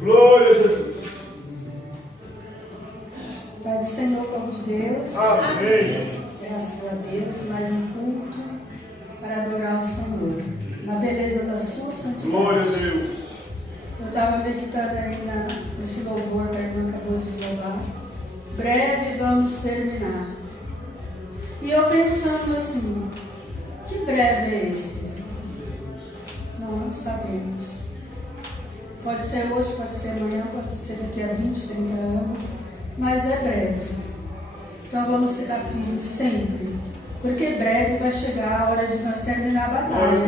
Glória a Jesus. Pai do Senhor, povo de Deus. Amém. Graças a Deus, mais um culto para adorar o Senhor. Na beleza da sua santidade. Glória a Deus. Eu estava meditando aí nesse louvor que a irmã acabou de louvar. Breve vamos terminar. E eu pensando assim, que breve é esse? Não sabemos. Pode ser hoje, pode ser amanhã, pode ser daqui a 20, 30 anos, mas é breve. Então vamos ficar firmes sempre, porque breve vai chegar a hora de nós terminar a batalha.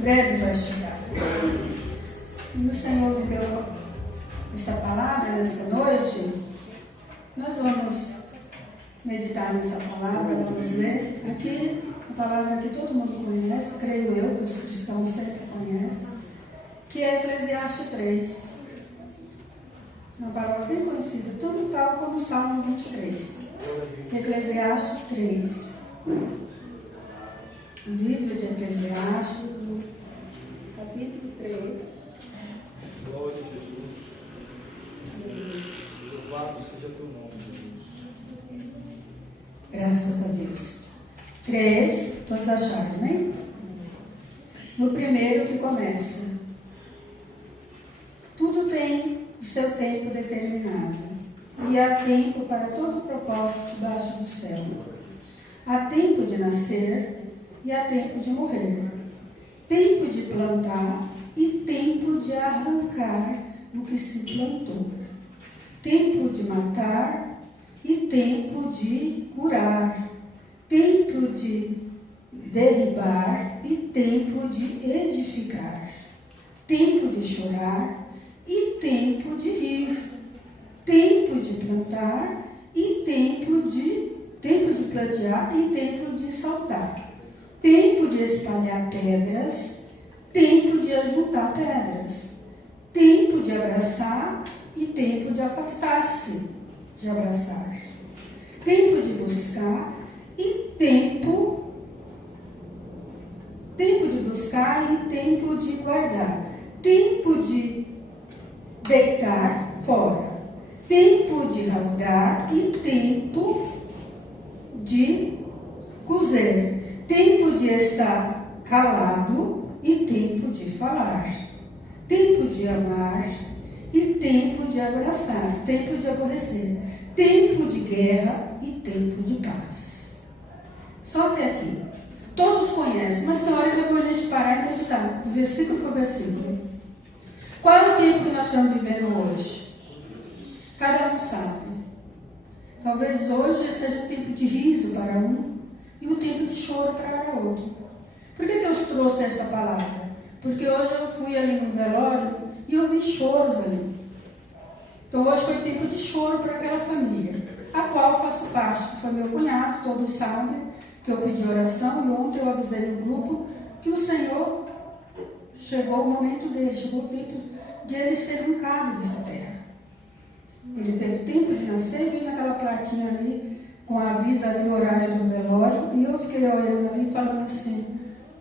Breve vai chegar. E o Senhor me deu essa palavra nesta noite. Nós vamos meditar nessa palavra, vamos ler. Aqui, a palavra que todo mundo conhece, creio eu, que os cristãos sempre conhecem, que é Eclesiastes 3. Uma palavra bem conhecida, tudo tal como o Salmo 23. Eclesiastes 3. O livro de Eclesiastes, capítulo 3. Glória a Jesus. Louvado seja teu nome, Jesus. Graças a Deus. 3, todos acharam, né? No primeiro que começa. Tudo tem o seu tempo determinado, e há tempo para todo propósito debaixo do céu. Há tempo de nascer e há tempo de morrer. Tempo de plantar e tempo de arrancar o que se plantou. Tempo de matar e tempo de curar. Tempo de derribar e tempo de edificar. Tempo de chorar e tempo de rir. Tempo de plantar e tempo de plantear e tempo de saltar. Tempo de espalhar pedras, tempo de ajuntar pedras. Tempo de abraçar e tempo de afastar-se de abraçar. Tempo de buscar e tempo de buscar e tempo de guardar. Tempo de deitar fora. Tempo de rasgar e tempo de coser. Tempo de estar calado e tempo de falar. Tempo de amar e tempo de abraçar. Tempo de aborrecer. Tempo de guerra e tempo de paz. Só até aqui. Todos conhecem, mas tem hora que é bom a gente parar e meditar, versículo por versículo. Qual é o tempo que nós estamos vivendo hoje? Cada um sabe. Talvez hoje seja um tempo de riso para um e um tempo de choro para outro. Por que Deus trouxe esta palavra? Porque hoje eu fui ali no velório e eu vi choros ali. Então hoje foi tempo de choro para aquela família, a qual eu faço parte, que foi meu cunhado, todos sabem que eu pedi oração, e ontem eu avisei no grupo que o Senhor chegou o momento dele, chegou o tempo de ele ser arrancado dessa terra. Ele teve tempo de nascer, vi naquela plaquinha ali, com a aviso ali, o horário do velório, e eu fiquei olhando ali falando assim,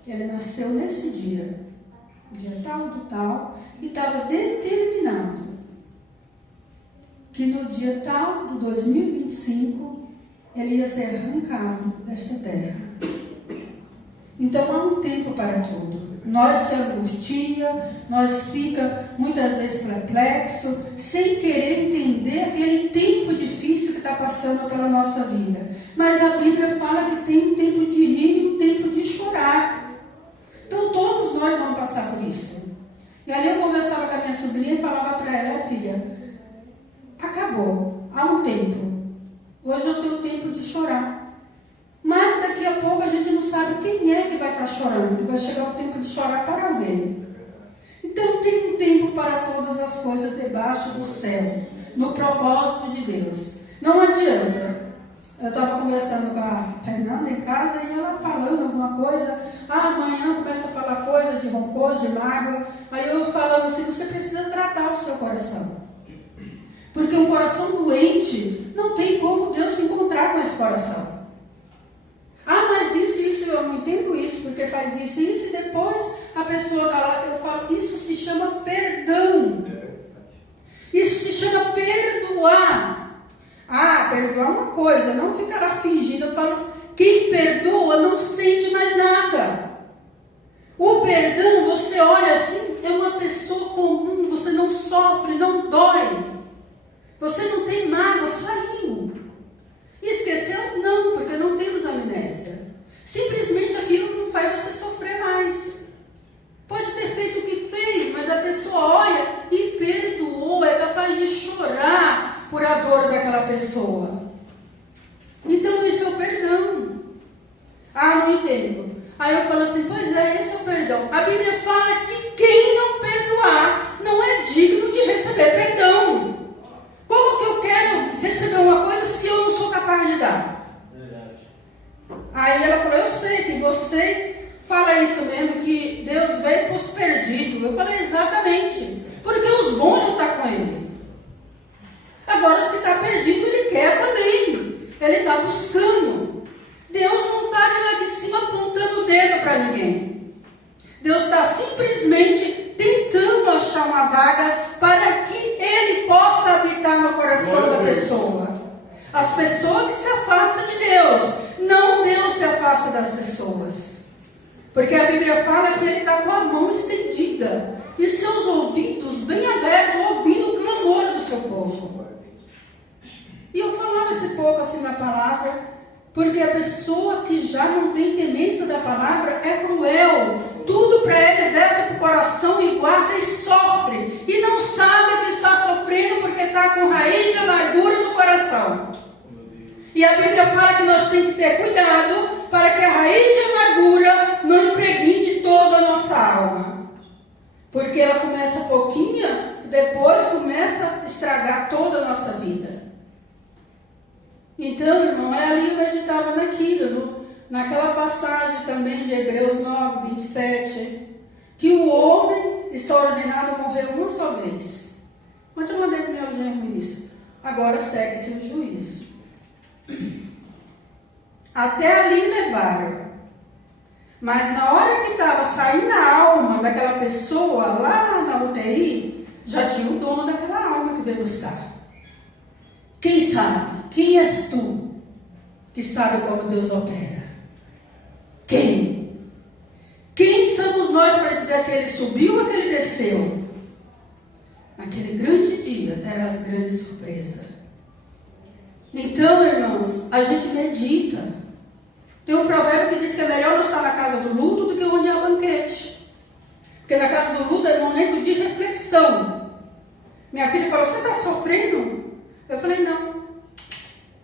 ele nasceu nesse dia tal do tal, e estava determinado que no dia tal do 2025 ele ia ser arrancado desta terra. Então há um tempo para tudo. Nós se angustia, nós fica muitas vezes perplexo, sem querer entender aquele tempo difícil que está passando pela nossa vida. Mas a Bíblia fala que tem um tempo de rir e um tempo de chorar. Então todos nós vamos passar por isso. E ali eu conversava com a minha sobrinha e falava para ela, filha, acabou, há um tempo. Hoje eu tenho tempo de chorar. Mas daqui a pouco a gente não sabe quem é que vai estar chorando, que vai chegar o tempo de chorar para alguém. Então tem um tempo para todas as coisas debaixo do céu, no propósito de Deus. Não adianta. Eu estava conversando com a Fernanda em casa e ela falando alguma coisa. Amanhã começa a falar coisa de rancor, de mágoa. Aí eu falando assim, você precisa tratar o seu coração. Porque um coração doente não tem como Deus se encontrar com esse coração. Ah, mas isso, eu não entendo isso, porque faz isso, e depois a pessoa está lá, eu falo, isso se chama perdão. perdoar uma coisa, não ficar lá fingindo. Eu falo, quem perdoa não sente mais nada. O perdão, você olha assim, é uma pessoa comum, você não sofre, não dói. Você não tem mágoa, saiu. Esqueceu? Não, porque não temos amnésia. Simplesmente aquilo não faz você sofrer mais. Pode ter feito o que fez, mas a pessoa olha e perdoou, é capaz de chorar por a dor daquela pessoa. Então, esse é o perdão. Ah, não entendo. Aí eu falo assim, pois é, esse é o perdão. A Bíblia fala que quem não perdoar não é digno de receber perdão. Como que eu quero receber uma coisa se eu não sou capaz de dar? Verdade. Aí ela falou, eu sei que vocês falam isso mesmo, que Deus veio para os perdidos. Eu falei, exatamente. Porque os bons não estão com ele. Agora, os que estão perdidos, ele quer também. Ele está buscando. Deus não está de lá de cima apontando o dedo para ninguém. Deus está simplesmente tentando achar uma vaga para que Ele possa habitar no coração da pessoa. As pessoas que se afastam de Deus, não Deus se afasta das pessoas. Porque a Bíblia fala que Ele está com a mão estendida e seus ouvidos bem abertos, ouvindo o clamor do seu povo. E eu falava esse pouco assim na palavra, porque a pessoa que já não tem temência da palavra é cruel. Tudo para ele desce para o coração e guarda e sofre. E não sabe que está sofrendo porque está com raiz de amargura no coração. E a Bíblia fala que nós temos que ter cuidado para que a raiz de amargura não impregne toda a nossa alma. Porque ela começa pouquinha, depois começa a estragar toda a nossa vida. Então, irmão, ali eu meditava naquilo, naquela passagem também de Hebreus 9, 27, que o homem está ordenado a morrer uma só vez. Mas eu mandei para o meu genro isso. Agora segue-se o juízo. Até ali levaram. Mas na hora que estava saindo a alma daquela pessoa lá na UTI, já tinha o dono daquela alma que veio buscar. Quem sabe? Quem és tu que sabe como Deus opera? Quem? Quem somos nós para dizer que ele subiu ou que ele desceu? Naquele grande dia terá as grandes surpresas. Então, irmãos, a gente medita. Tem um provérbio que diz que é melhor não estar na casa do luto do que onde há banquete. Porque na casa do luto é um momento de reflexão. Minha filha falou, você está sofrendo? Eu falei, não.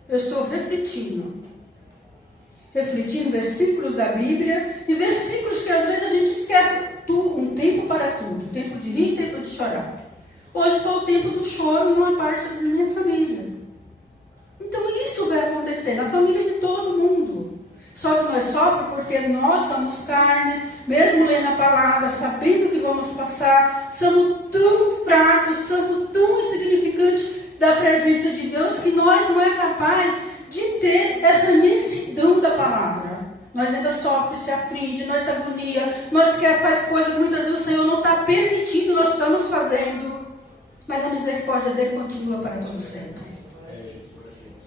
Eu estou refletindo versículos da Bíblia e versículos que às vezes a gente esquece. Um tempo para tudo, tempo de rir e tempo de chorar. Hoje foi o tempo do choro numa parte da minha família. Então isso vai acontecer na família de todo mundo. Só que nós sofremos porque nós somos carne, mesmo lendo a palavra, sabendo que vamos passar, somos tão fracos, somos tão insignificantes da presença de Deus que nós não é capaz de ter essa imensidão da palavra. Nós ainda sofremos, se aflige, nós se agonia, nós quer faz coisas que muitas vezes o Senhor não está permitindo, nós estamos fazendo, mas a misericórdia dele continua para todo sempre.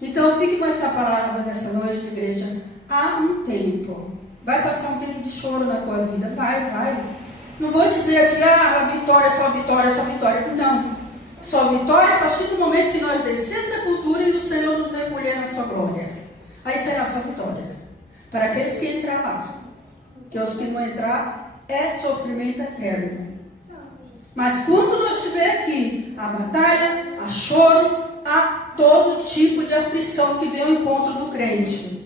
Então fique com essa palavra nessa noite, igreja. Há um tempo, vai passar um tempo de choro na tua vida, vai. Não vou dizer aqui, a vitória, só vitória, não. Só vitória a partir do momento que nós descer essa cultura e o Senhor nos recolher na sua glória. Aí será só vitória. Para aqueles que entrar lá. Que os que não entrar é sofrimento eterno. Mas quando nós estiver aqui, a batalha, a choro, há todo tipo de aflição que vem ao encontro do crente.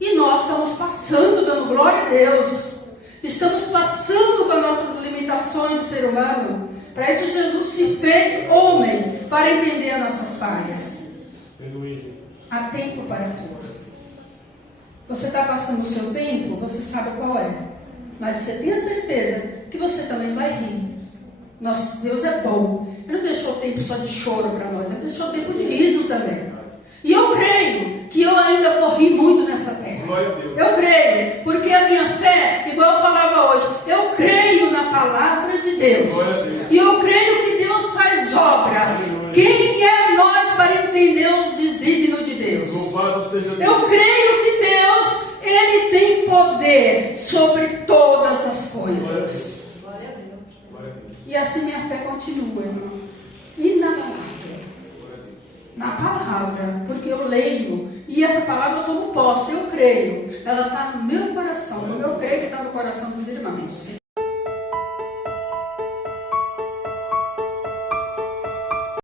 E nós estamos passando, dando glória a Deus. Estamos passando com as nossas limitações de ser humano. Para isso Jesus se fez homem, para entender as nossas falhas. Há tempo para tudo. Você está passando o seu tempo, você sabe qual é. Mas você tem a certeza que você também vai rir. Nosso Deus é bom. Ele não deixou tempo só de choro para nós, ele deixou tempo de riso também. E eu creio que eu ainda corri muito nessa terra. Eu creio, porque a minha fé, igual eu falava hoje, eu creio na palavra de Deus. E eu creio que Deus faz obra. Quem é nós para entender os desígnios de E assim minha fé continua, irmão. E na palavra? Na palavra, porque eu leio. E essa palavra eu tomo posse, eu creio. Ela está no meu coração. Eu creio que está no coração dos irmãos.